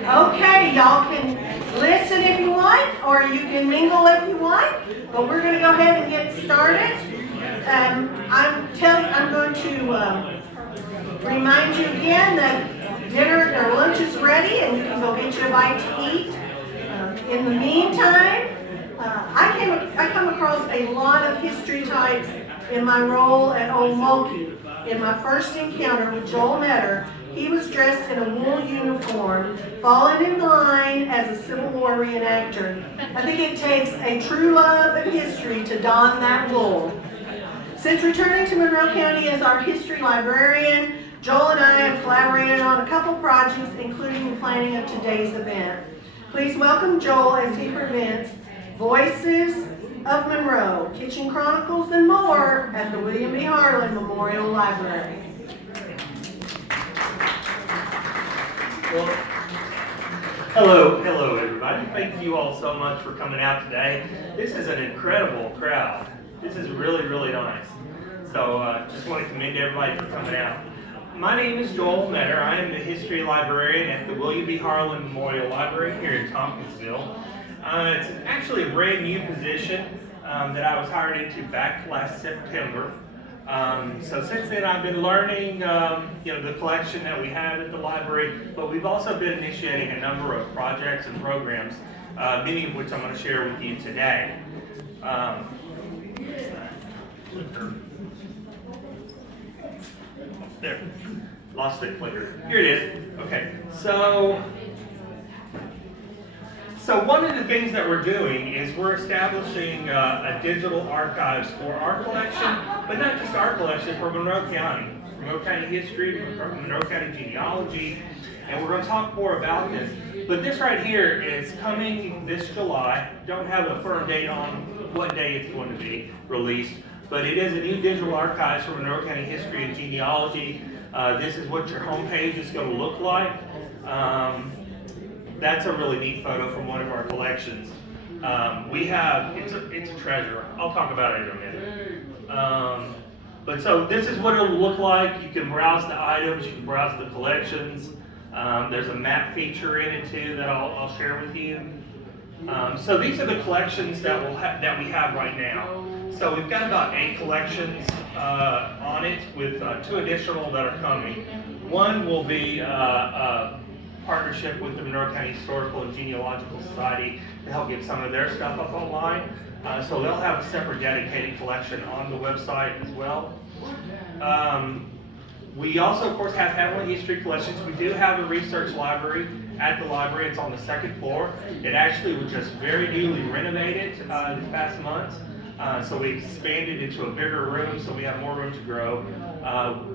Okay, y'all can listen if you want, or you can mingle if you want, but we're going to go ahead and get started. I'm going to remind you again that dinner or lunch is ready, and you can go get you a bite to eat. In the meantime, I come across a lot of history types in my role at Old Mulkey. In my first encounter with Joel Meador, he was dressed in a wool uniform, falling in line as a Civil War reenactor. I think it takes a true love of history to don that wool. Since returning to Monroe County as our history librarian, Joel and I have collaborated on a couple projects, including the planning of today's event. Please welcome Joel as he presents Voices of Monroe, Kitchen Chronicles and more at the William B. Harlan Memorial Library. Well, hello everybody. Thank you all so much for coming out today. This is an incredible crowd. This is really nice. So just want to commend everybody for coming out. My name is Joel Meador. I am the history librarian at the William B. Harlan Memorial Library here in Tompkinsville. It's actually a brand new position that I was hired into back last September. So since then I've been learning the collection that we have at the library, but we've also been initiating a number of projects and programs, many of which I'm going to share with you today. There, lost the clicker. Here it is. Okay, so one of the things that we're doing is we're establishing a digital archives for our collection, but not just our collection, for Monroe County history, Monroe County genealogy, and we're going to talk more about this. But this right here is coming this July. Don't have a firm date on what day it's going to be released, but it is a new digital archives for Monroe County history and genealogy. This is what your homepage is going to look like. That's a really neat photo from one of our collections. It's a treasure. I'll talk about it in a minute. But so this is what it'll look like. You can browse the items, you can browse the collections. There's a map feature in it too that I'll share with you. So these are the collections that we have right now. So we've got about 8 collections on it, with 2 additional that are coming. One will be a partnership with the Monroe County Historical and Genealogical Society to help get some of their stuff up online. So they'll have a separate dedicated collection on the website as well. We also, of course, have family history collections. We do have a research library at the library. It's on the 2nd floor. It actually was just very newly renovated this past month. So we expanded into a bigger room, so we have more room to grow.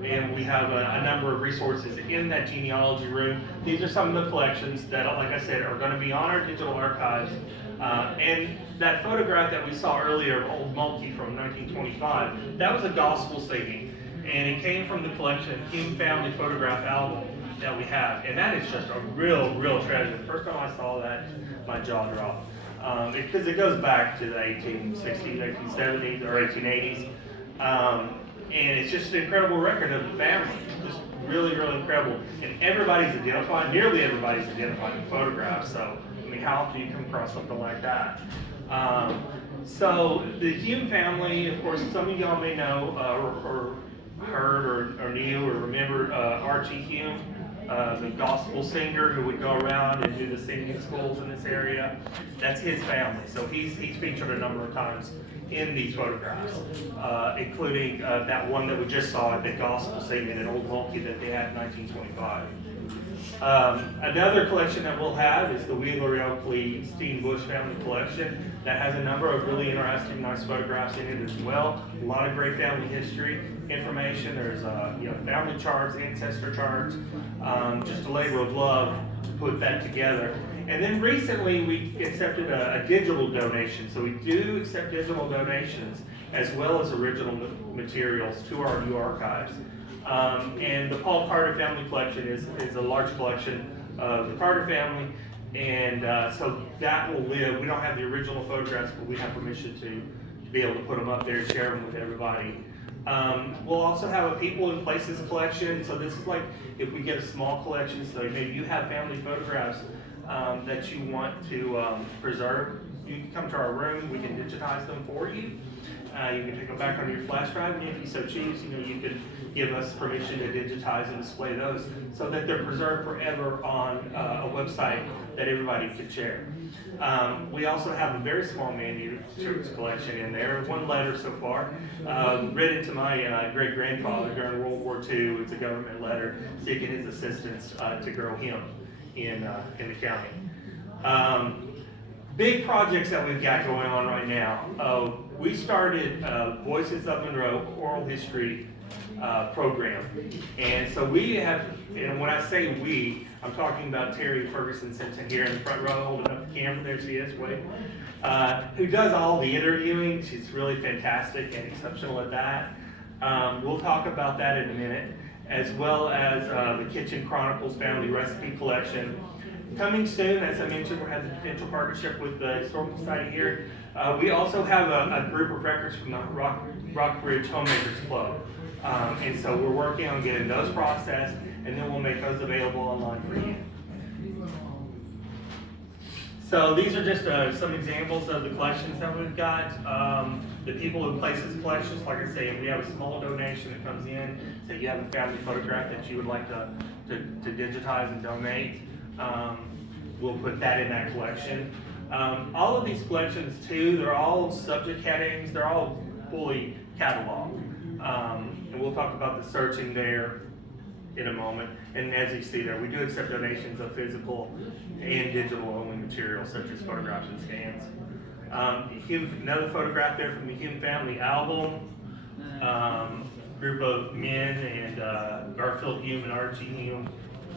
And we have a number of resources in that genealogy room. These are some of the collections that, like I said, are going to be on our digital archives. And that photograph that we saw earlier of Old Mulkey from 1925, that was a gospel singing. And it came from the collection Hume Family Photograph Album that we have. And that is just a real treasure. The first time I saw that, my jaw dropped. Because it goes back to the 1860s, 1870s, or 1880s. And it's just an incredible record of the family. Just really incredible. And everybody's identified, nearly everybody's identified in photographs. So, I mean, how often do you come across something like that? So the Hume family, of course, some of y'all may know, or heard, or knew, or remember Archie Hume, the gospel singer who would go around and do the singing schools in this area. That's his family. So he's featured a number of times in these photographs, including that one that we just saw at the gospel singing at Old Mulkey that they had in 1925. Another collection that we'll have is the Wheeler Oakley Steenbush family collection that has a number of really interesting, nice photographs in it as well. A lot of great family history information. There's family charts, ancestor charts, just a labor of love to put that together. And then recently we accepted a digital donation. So we do accept digital donations as well as original materials to our new archives. And the Paul Carter Family Collection is a large collection of the Carter family, and so that will live. We don't have the original photographs, but we have permission to be able to put them up there and share them with everybody. We'll also have a people and places collection. So this is like if we get a small collection, so maybe you have family photographs that you want to preserve, you can come to our room, we can digitize them for you. You can take them back on your flash drive, and if you so choose, you could give us permission to digitize and display those so that they're preserved forever on a website that everybody could share. We also have a very small manuscripts collection in there, one letter so far, written to my great-grandfather during World War II. It's a government letter seeking his assistance to grow hemp in the county. Big projects that we've got going on right now. We started Voices of Monroe Oral History program. And so we have, and when I say we, I'm talking about Terry Ferguson Simpson here in the front row, holding up the camera. There she is, wait. Who does all the interviewing. She's really fantastic and exceptional at that. We'll talk about that in a minute, as well as the Kitchen Chronicles Family Recipe Collection. Coming soon, as I mentioned, we're having a potential partnership with the Historical Society here. We also have a group of records from the Rockbridge Homemakers Club. And so we're working on getting those processed, and then we'll make those available online for you. So these are just some examples of the collections that we've got. The People and Places collections, like I say, if we have a small donation that comes in, say you have a family photograph that you would like to digitize and donate, we'll put that in that collection. All of these collections too, they're all subject headings, they're all fully cataloged. And we'll talk about the searching there in a moment. And as you see there, we do accept donations of physical and digital only materials such as photographs and scans. Another photograph there from the Hume Family album. Group of men, and Garfield Hume and Archie Hume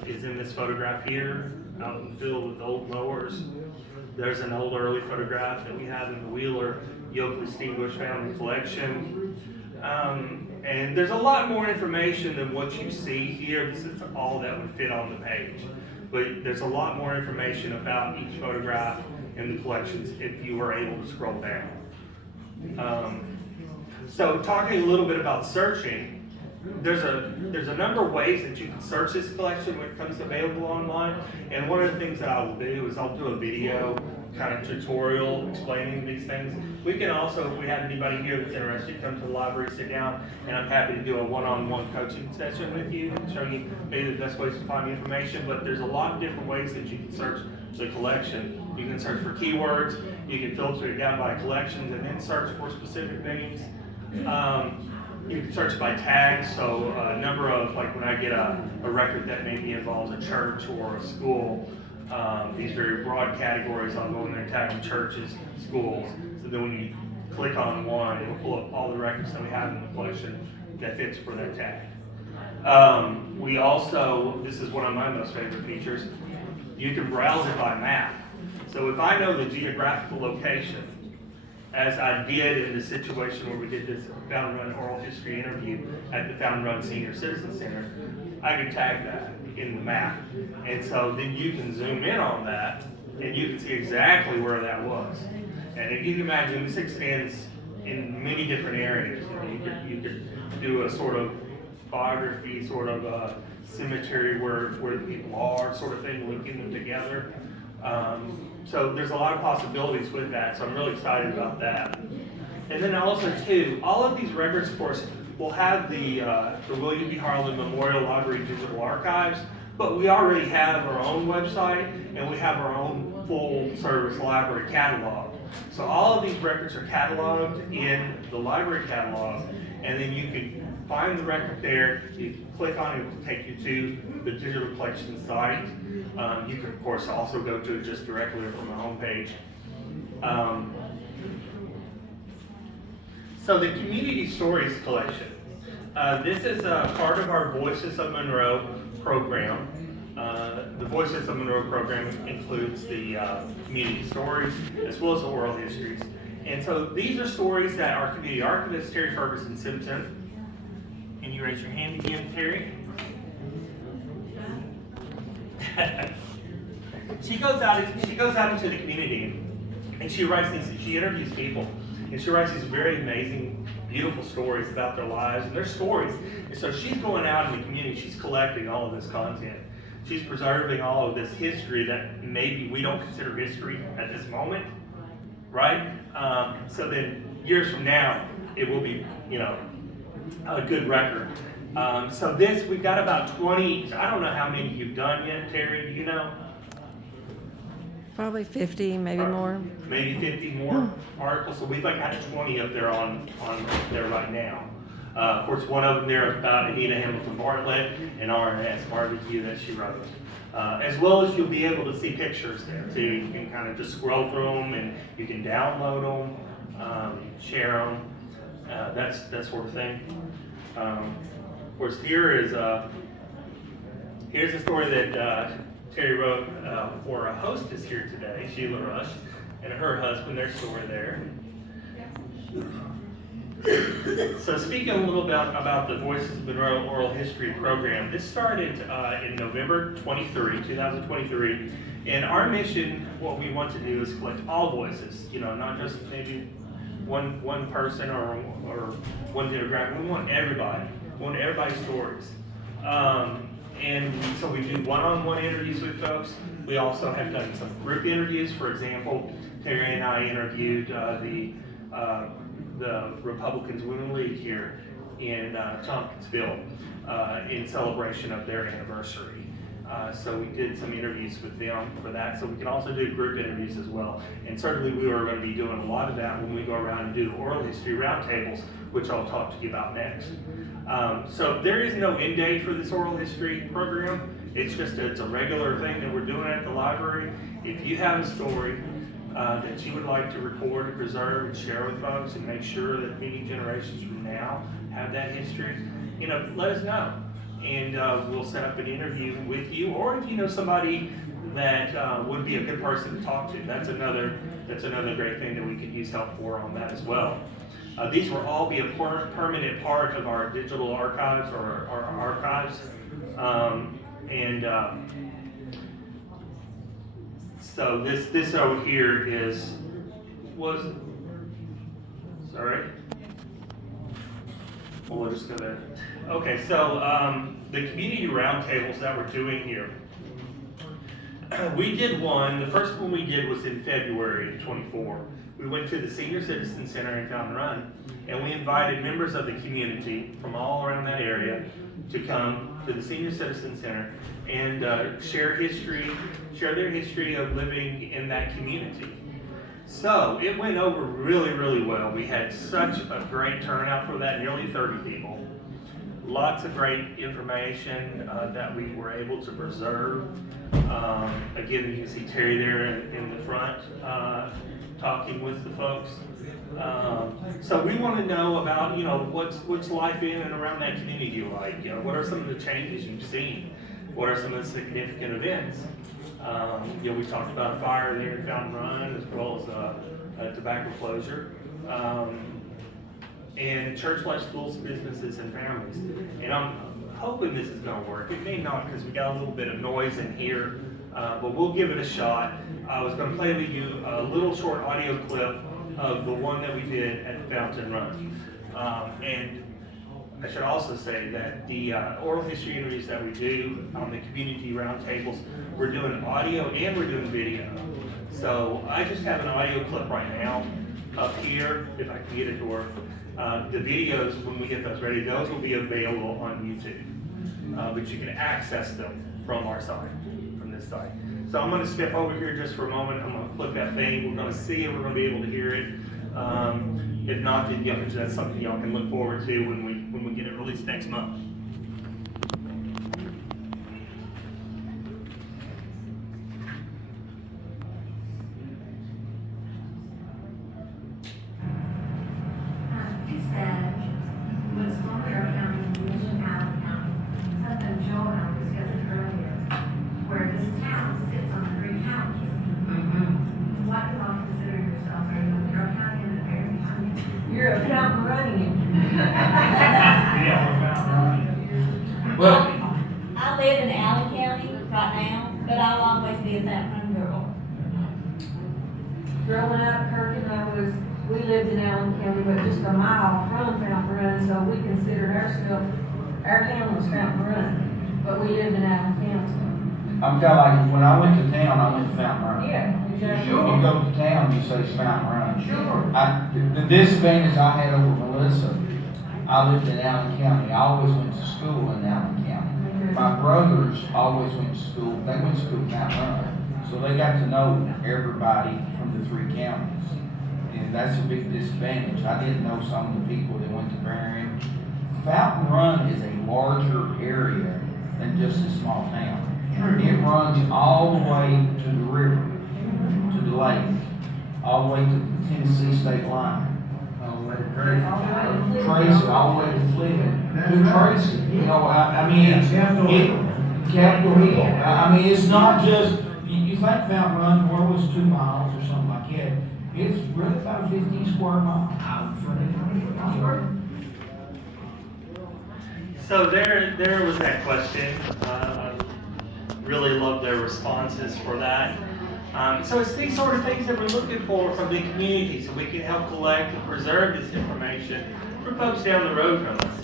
is in this photograph here, out in the field with old mowers. There's an old early photograph that we have in the Wheeler Yoakley Steenbush Family Collection. And there's a lot more information than what you see here. This is all that would fit on the page. But there's a lot more information about each photograph in the collections if you were able to scroll down. So talking a little bit about searching, there's a number of ways that you can search this collection when it comes available online. And one of the things that I will do is I'll do a video kind of tutorial explaining these things. We can also, if we have anybody here that's interested, come to the library, sit down, and I'm happy to do a one-on-one coaching session with you and show you maybe the best ways to find the information. But there's a lot of different ways that you can search the collection. You can search for keywords, you can filter it down by collections, and then search for specific things. You can search by tags, so a number of, like when I get a record that maybe involves a church or a school, these very broad categories, I'll go in there and tag them churches, schools, so then when you click on one, it'll pull up all the records that we have in the collection that fits for that tag. We also, this is one of my most favorite features, you can browse it by map. So if I know the geographical location, as I did in the situation where we did this Fountain Run oral history interview at the Fountain Run Senior Citizen Center, I can tag that in the map. And so then you can zoom in on that and you can see exactly where that was. And if you can imagine, this extends in many different areas. You could do a sort of biography, sort of a cemetery where the people are, sort of thing, linking them together. So there's a lot of possibilities with that, so I'm really excited about that. And then also too, all of these records, of course, will have the William B. Harlan Memorial Library Digital Archives, but we already have our own website and we have our own full service library catalog. So all of these records are cataloged in the library catalog, and then you can find the record there, you can click on it, it will take you to the digital collection site. You can, of course, also go to it just directly from the homepage. So the Community Stories Collection. This is a part of our Voices of Monroe program. The Voices of Monroe program includes the community stories as well as the oral histories. And so these are stories that our community archivist, Terry Ferguson Simpson, can you raise your hand again, Terry? She goes out into the community and she interviews people, and she writes these very amazing beautiful stories about their lives and their stories. And so she's going out in the community, she's collecting all of this content. She's preserving all of this history that maybe we don't consider history at this moment, right? So then years from now, it will be, a good record. So this, we've got about 20, I don't know how many you've done yet, Terry, do you know? Probably 50, maybe more. Maybe 50 more articles. So we've got 20 up there on there right now. Of course, one of them there is about Anita Hamilton Bartlett and RNS barbecue that she wrote. As well as you'll be able to see pictures there too. You can kind of just scroll through them and you can download them, share them, that sort of thing. Of course, here's a story that Terry wrote for a hostess here today, Sheila Rush, and her husband, their story there. So speaking a little bit about the Voices of Monroe Oral History program, this started in November 2023, and our mission, what we want to do is collect all voices, not just maybe one person or one demographic. We want everybody. We want everybody's stories. And so we do one-on-one interviews with folks. We also have done some group interviews. For example, Terry and I interviewed the Republicans Women League here in Tompkinsville in celebration of their anniversary. So we did some interviews with them for that. So we can also do group interviews as well. And certainly we are going to be doing a lot of that when we go around and do oral history roundtables, which I'll talk to you about next. So there is no end date for this oral history program. It's a regular thing that we're doing at the library. If you have a story that you would like to record and preserve and share with folks and make sure that many generations from now have that history, let us know. And we'll set up an interview with you, or if you know somebody that would be a good person to talk to, that's another great thing that we could use help for on that as well. These will all be a permanent part of our digital archives or our archives. So this over here sorry. Well, we'll just go there. Okay, so the community roundtables that we're doing here, we did one. The first one we did was in February of 24. We went to the Senior Citizen Center in Fountain Run, and we invited members of the community from all around that area to come to the Senior Citizen Center and share their history of living in that community. So it went over really, really well. We had such a great turnout for that, nearly 30 people. Lots of great information that we were able to preserve. Again, you can see Terry there in the front talking with the folks. So we want to know about, what's life in and around that community like? What are some of the changes you've seen? What are some of the significant events? We talked about a fire there in Fountain Run, as well as a tobacco closure. And church life, schools, businesses, and families. And I'm hoping this is going to work. It may not, because we got a little bit of noise in here, but we'll give it a shot. I was going to play with you a little short audio clip of the one that we did at Fountain Run. And I should also say that the oral history interviews that we do on the community roundtables, we're doing audio and we're doing video. So I just have an audio clip right now up here, if I can get it to work. The videos, when we get those ready, those will be available on YouTube. But you can access them from our site, from this site. So I'm going to step over here just for a moment. I'm going to flip that thing. We're going to see it. We're going to be able to hear it. If not, then that's something y'all can look forward to when we get it released next month. You're a Fountain Runnian. Well, I live in Allen County right now, but I'll always be a Fountain Run girl. Growing up, Kirk and I was we lived in Allen County, but just a mile from Fountain Run, so we considered ourselves, our county was Fountain Run, but we lived in Allen County. I'm kinda like, when I went to town, I went to Fountain Run. Yeah, You exactly. go to town, you say it's Fountain Run. Sure. The disadvantage I had over Melissa, I lived in Allen County, I always went to school in Allen County. My brothers always went to school, they went to school in Fountain Run, so they got to know everybody from the 3 counties. And that's a big disadvantage. I didn't know some of the people that went to Marion. Fountain Run is a larger area than just a small town. It runs all the way to the river, to the lake, all the way to the Tennessee state line. Tracy, all the way to Fleming, to Tracy. You know, I mean, Capitol Hill. I mean, it's not just, you think Fountain Run, where was 2 miles or something like that? It's really about 50 square miles. So there was that question. I really love their responses for that. So it's these sort of things that we're looking for from the community, so we can help collect and preserve this information for folks down the road from us.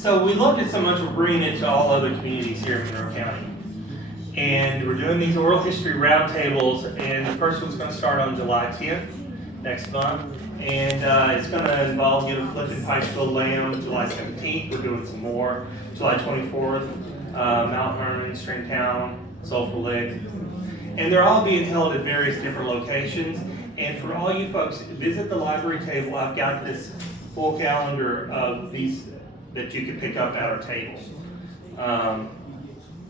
So we looked at so much, we're bringing it to all other communities here in Monroe County. And we're doing these oral history roundtables, and the first one's going to start on July 10th, next month. And it's going to involve Flipping Pikesville Lamb. July 17th, we're doing some more. July 24th, Mount Herman, Stringtown, Sulphur Lake. And they're all being held at various different locations. And for all you folks, visit the library table. I've got this full calendar of these that you can pick up at our table.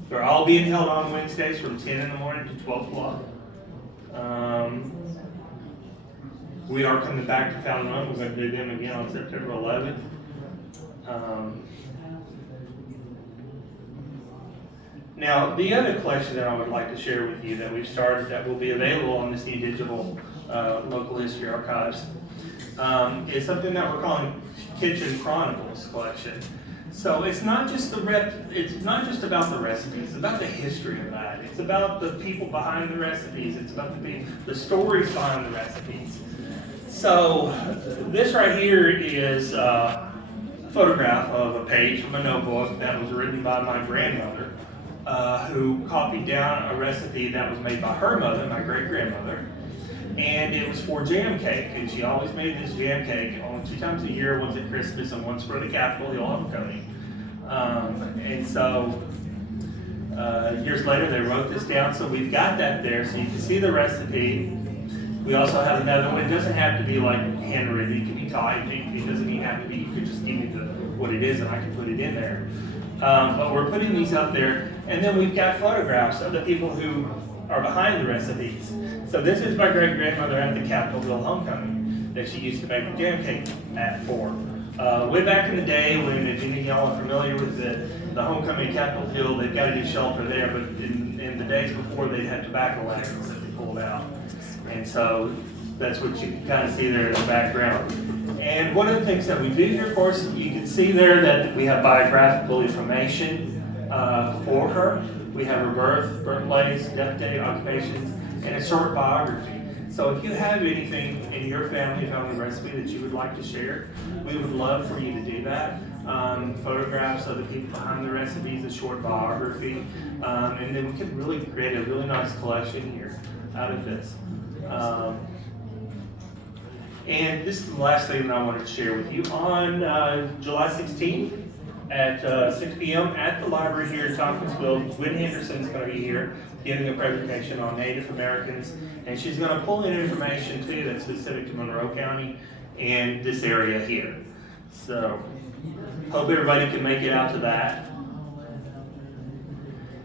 They're all being held on Wednesdays from 10 in the morning to 12 o'clock. We are coming back to Fountain Run. We're going to do them again on September 11th. Now, the other collection that I would like to share with you that we've started that will be available on this new digital local history archives is something that we're calling Kitchen Chronicles collection. So it's not just it's not just about the recipes, it's about the history of that. It's about the people behind the recipes, it's about the stories behind the recipes. So this right here is a photograph of a page from a notebook that was written by my grandmother, who copied down a recipe that was made by her mother, my great-grandmother. And it was for jam cake, and she always made this jam cake only 2 times a year, once at Christmas and once for the Capitol Hill homecoming. And so years later they wrote this down, so we've got that there so you can see the recipe. We also have another one. It doesn't have to be like handwritten, it can be typed, it doesn't even have to be, you could just give me what it is and I can put it in there. But we're putting these up there, and then we've got photographs of the people who are behind the recipes. So this is my great-grandmother at the Capitol Hill homecoming that she used to make the jam cake for. Way back in the day when, if any of y'all are familiar with the homecoming at Capitol Hill, they've got a new shelter there, but in the days before they had tobacco wagons that they pulled out. And so that's what you can kind of see there in the background. And one of the things that we do here, of course, you can see there that we have biographical information for her. We have her birthplace, death date, occupations, and a short biography. So if you have anything in your family recipe that you would like to share, we would love for you to do that. Photographs of the people behind the recipes, a short biography, and then we could really create a really nice collection here out of this. And this is the last thing that I wanted to share with you. On July 16th at 6 p.m. at the library here in Tompkinsville, Gwen Henderson's going to be here giving a presentation on Native Americans, and she's going to pull in information too that's specific to Monroe County and this area here. So hope everybody can make it out to that.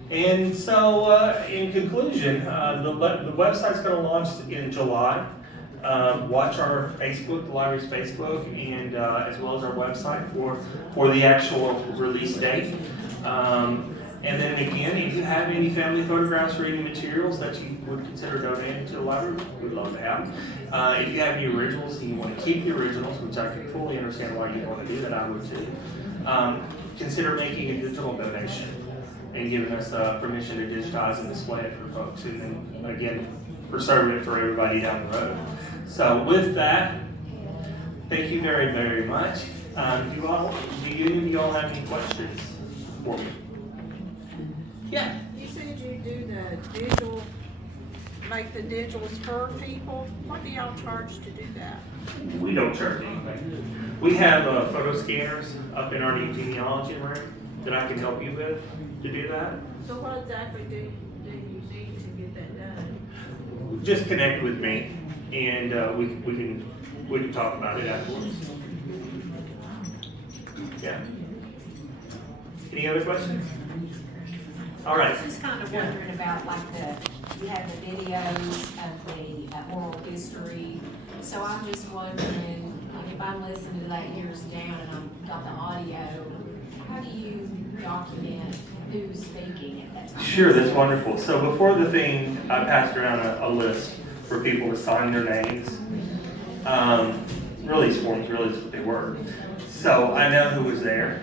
And so in conclusion, the website's going to launch in July. Watch our Facebook, the library's Facebook, and as well as our website for the actual release date. And then again, if you have any family photographs or any materials that you would consider donating to the library, we'd love to have them. If you have any originals and you want to keep the originals, which I can fully understand why you want to do that, I would too, consider making a digital donation and giving us permission to digitize and display it for folks, and then again, preserve it for everybody down the road. So with that, thank you very, very much. Do you all have any questions for me? Yeah. You said you do the digital, make the digitals for people. What do y'all charge to do that? We don't charge anything. We have photo scanners up in our genealogy room that I can help you with to do that. So what exactly do you need to get that done? Just connect with me, and we can talk about it afterwards. Yeah. Any other questions? All right. I was just kind of wondering about like you have the videos of the oral history. So I'm just wondering, like if I'm listening to that years down and I've got the audio, how do you document who's speaking at that time? Sure, that's wonderful. So before the thing, I passed around a list for people to sign their names. Release forms, really is what they were. So I know who was there.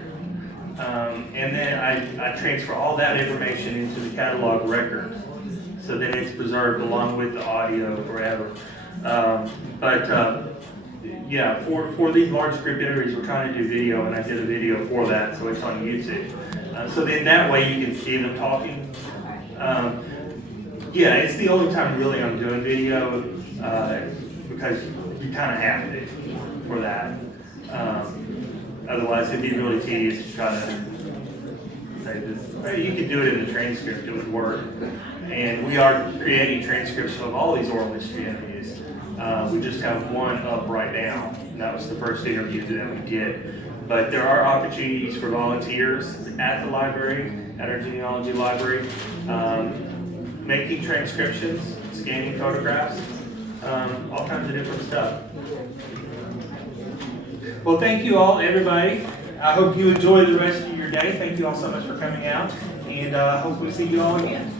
And then I transfer all that information into the catalog record. So then it's preserved along with the audio forever. Yeah, for these large group interviews, we're trying to do video, and I did a video for that, so it's on YouTube. So then that way you can see them talking. Yeah, it's the only time really I'm doing video, because you kind of have to for that. Otherwise, it'd be really tedious to try to say this. You could do it in the transcript, it would work. And we are creating transcripts of all these oral history interviews. We just have one up right now, and that was the first interview that we did. But there are opportunities for volunteers at the library, at our genealogy library, making transcriptions, scanning photographs, all kinds of different stuff. Well, thank you all, everybody. I hope you enjoy the rest of your day. Thank you all so much for coming out, and I hope we see you all again.